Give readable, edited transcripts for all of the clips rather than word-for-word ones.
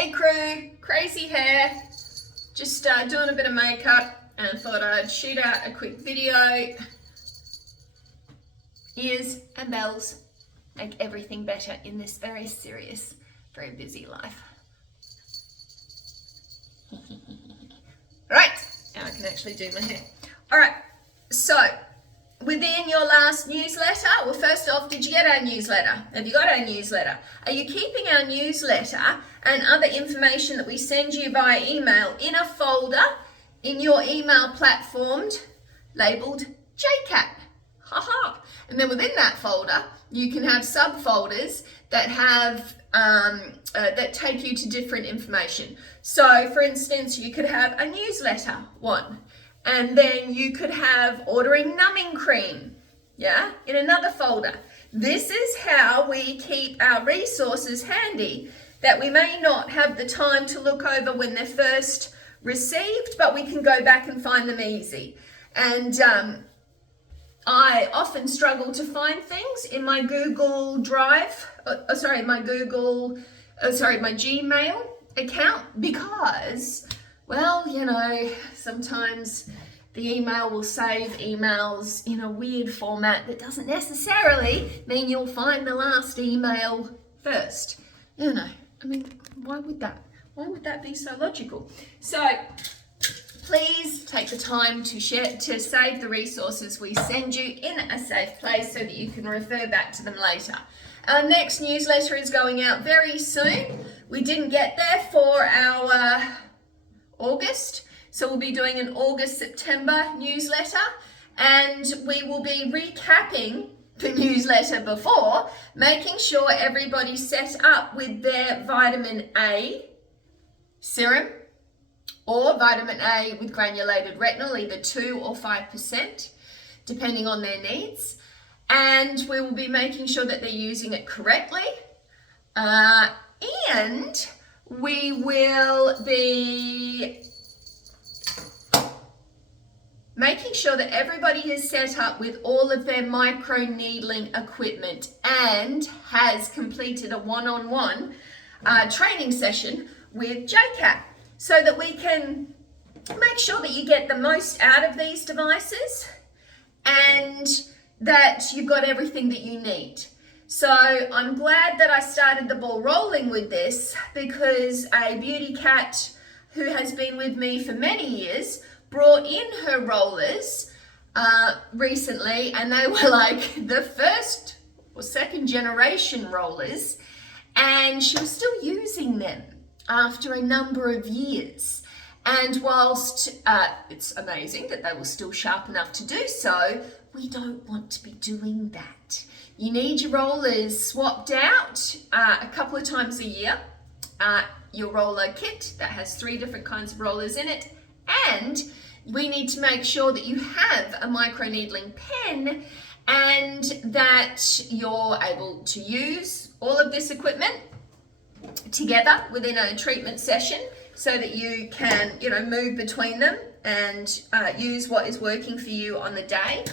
Hey crew, crazy hair, just doing a bit of makeup and thought I'd shoot out a quick video. Ears and bells make everything better in this very serious, very busy life. Right, now I can actually do my hair. All right, so within your last newsletter, well, first off, did you get our newsletter? Have you got our newsletter? Are you keeping our newsletter and other information that we send you via email in a folder in your email platform labeled JCAT? Haha. And then within that folder, you can have subfolders that have that take you to different information. So, for instance, you could have a newsletter one. And then you could have ordering numbing cream, yeah, in another folder. This is how we keep our resources handy that we may not have the time to look over when they're first received, but we can go back and find them easy. And I often struggle to find things in my Google Drive, my Gmail account because, well, you know, sometimes the email will save emails in a weird format that doesn't necessarily mean you'll find the last email first. You know, I mean, why would that? Why would that be so logical? So please take the time to save the resources we send you in a safe place so that you can refer back to them later. Our next newsletter is going out very soon. We didn't get there for our August, so we'll be doing an August-September newsletter, and we will be recapping the newsletter before, making sure everybody's set up with their vitamin A serum or vitamin A with granulated retinol, either 2 or 5%, depending on their needs. And we will be making sure that they're using it correctly. And we will be making sure that everybody is set up with all of their micro needling equipment and has completed a one-on-one training session with JCAT so that we can make sure that you get the most out of these devices and that you've got everything that you need. So I'm glad that I started the ball rolling with this because a beauty cat who has been with me for many years brought in her rollers recently, and they were like the first or second generation rollers, and she was still using them after a number of years. And whilst it's amazing that they were still sharp enough to do so, we don't want to be doing that. You need your rollers swapped out a couple of times a year. Your roller kit that has 3 different kinds of rollers in it, and we need to make sure that you have a microneedling pen and that you're able to use all of this equipment together within a treatment session so that you can, you know, move between them and use what is working for you on the day,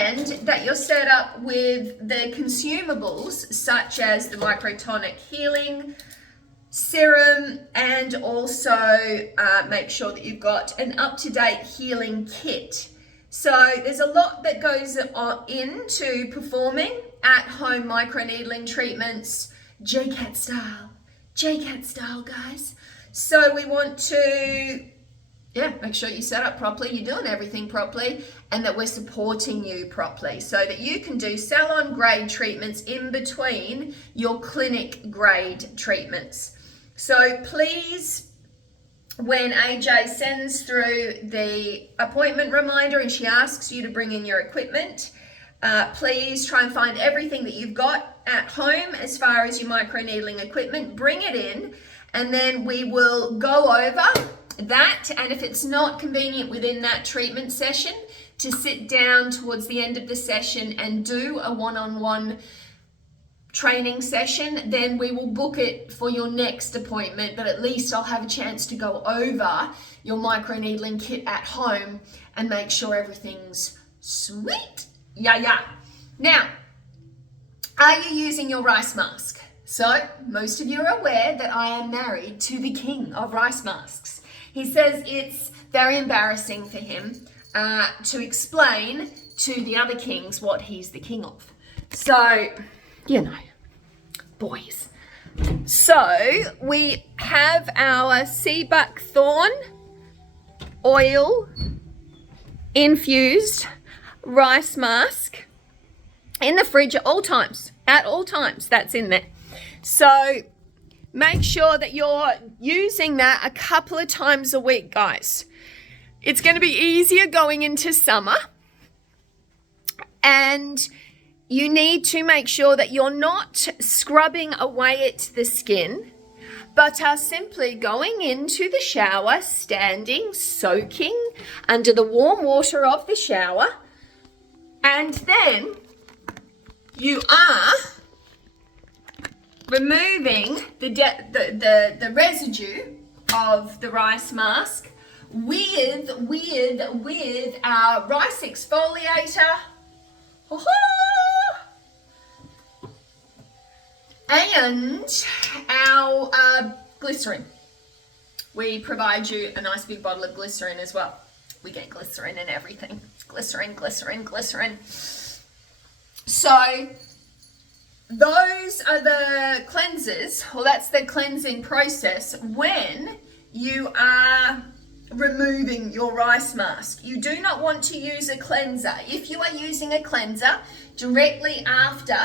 and that you're set up with the consumables such as the microtonic healing serum, and also make sure that you've got an up-to-date healing kit. So there's a lot that goes into performing at-home microneedling treatments, JCAT style, guys. So we want to make sure you set up properly, you're doing everything properly, and that we're supporting you properly so that you can do salon grade treatments in between your clinic grade treatments. So please, when AJ sends through the appointment reminder and she asks you to bring in your equipment, please try and find everything that you've got at home as far as your microneedling equipment, bring it in, and then we will go over that. And if it's not convenient within that treatment session to sit down towards the end of the session and do a one-on-one training session, then we will book it for your next appointment, but at least I'll have a chance to go over your microneedling kit at home and make sure everything's sweet. Yeah. Now, are you using your rice mask? So, most of you are aware that I am married to the king of rice masks. He says it's very embarrassing for him to explain to the other kings what he's the king of. So, you know, boys. So, we have our sea buckthorn oil infused rice mask in the fridge at all times. At all times, that's in there. So make sure that you're using that a couple of times a week, guys. It's going to be easier going into summer, and you need to make sure that you're not scrubbing away at the skin, but are simply going into the shower, standing, soaking under the warm water of the shower, and then you are removing the residue of the rice mask with our rice exfoliator and our glycerin. We provide you a nice big bottle of glycerin as well. We get glycerin in everything. Glycerin, glycerin, glycerin. So those are the cleansers, or that's the cleansing process when you are removing your rice mask. You do not want to use a cleanser. If you are using a cleanser directly after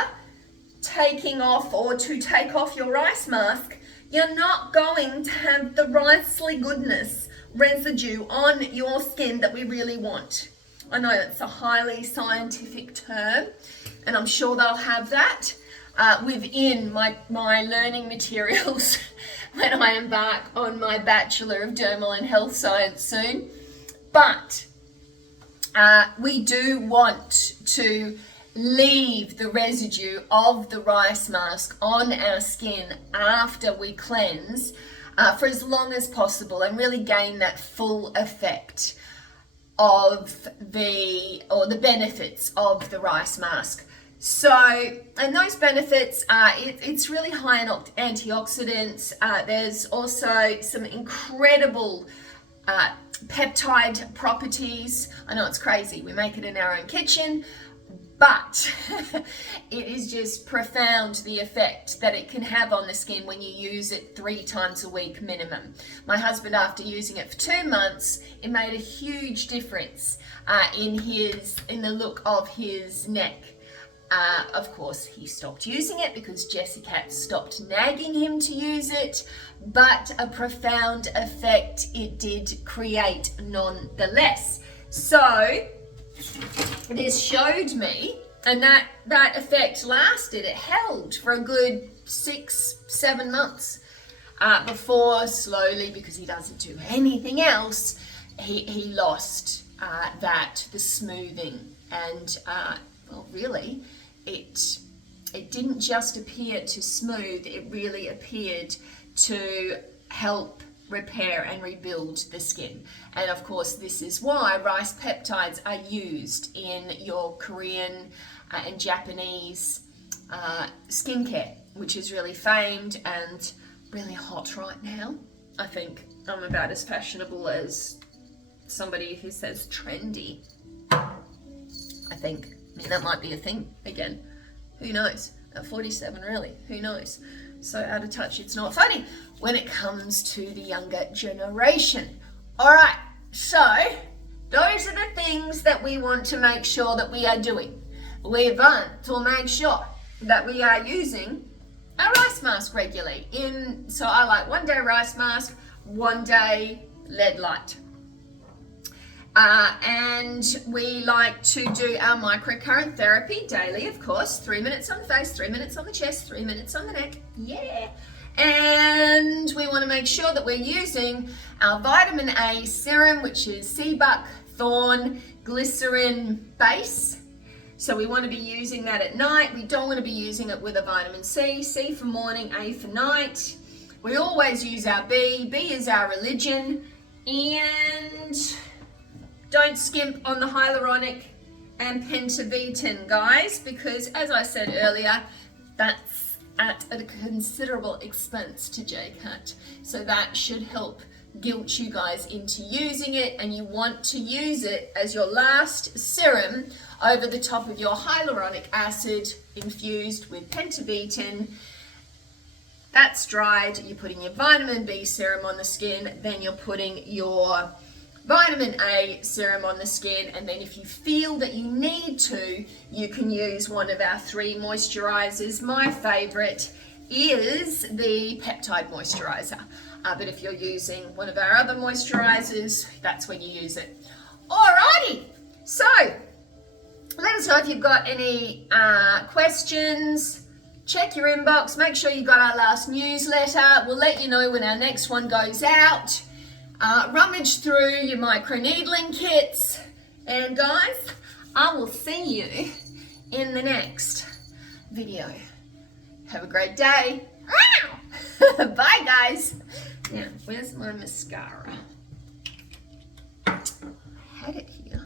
taking off or to take off your rice mask, you're not going to have the ricely goodness residue on your skin that we really want. I know it's a highly scientific term, and I'm sure they'll have that within my learning materials when I embark on my Bachelor of Dermal and Health Science soon. But we do want to leave the residue of the rice mask on our skin after we cleanse for as long as possible and really gain that full effect of the benefits of the rice mask. So, and those benefits are, it's really high in antioxidants. There's also some incredible peptide properties. I know it's crazy. We make it in our own kitchen, but it is just profound, the effect that it can have on the skin when you use it 3 times a week minimum. My husband, after using it for 2 months, it made a huge difference in the look of his neck. Of course, he stopped using it because Jessie Cat stopped nagging him to use it, but a profound effect it did create nonetheless. So this showed me, and that effect lasted, it held for a good 6-7 months before slowly, because he doesn't do anything else, he lost the smoothing, and well, really, it didn't just appear to smooth, it really appeared to help repair and rebuild the skin. And of course, this is why rice peptides are used in your Korean and Japanese skincare, which is really famed and really hot right now. I think I'm about as fashionable as somebody who says trendy. I think. I mean, that might be a thing again. Who knows? At 47, really, who knows? So out of touch, it's not funny when it comes to the younger generation. All right, so those are the things that we want to make sure that we are doing. We want to make sure that we are using a rice mask regularly. So I like 1 day rice mask, 1 day lead light. And we like to do our microcurrent therapy daily, of course. 3 minutes on the face, 3 minutes on the chest, 3 minutes on the neck. Yeah. And we want to make sure that we're using our vitamin A serum, which is sea buckthorn glycerin base. So we want to be using that at night. We don't want to be using it with a vitamin C. C for morning, A for night. We always use our B. B is our religion. And don't skimp on the hyaluronic and pentavitin, guys, because as I said earlier, that's at a considerable expense to J-Cut. So that should help guilt you guys into using it, and you want to use it as your last serum over the top of your hyaluronic acid infused with pentabeten. That's dried, you're putting your vitamin B serum on the skin, then you're putting your vitamin A serum on the skin, and then if you feel that you need to, you can use one of our 3 moisturizers. My favorite is the peptide moisturizer, but if you're using one of our other moisturizers, that's when you use it. Alrighty, so let us know if you've got any questions. Check your inbox, make sure you got our last newsletter. We'll let you know when our next one goes out. Rummage through your microneedling kits, and guys, I will see you in the next video. Have a great day. Bye, guys. Now, where's my mascara? I had it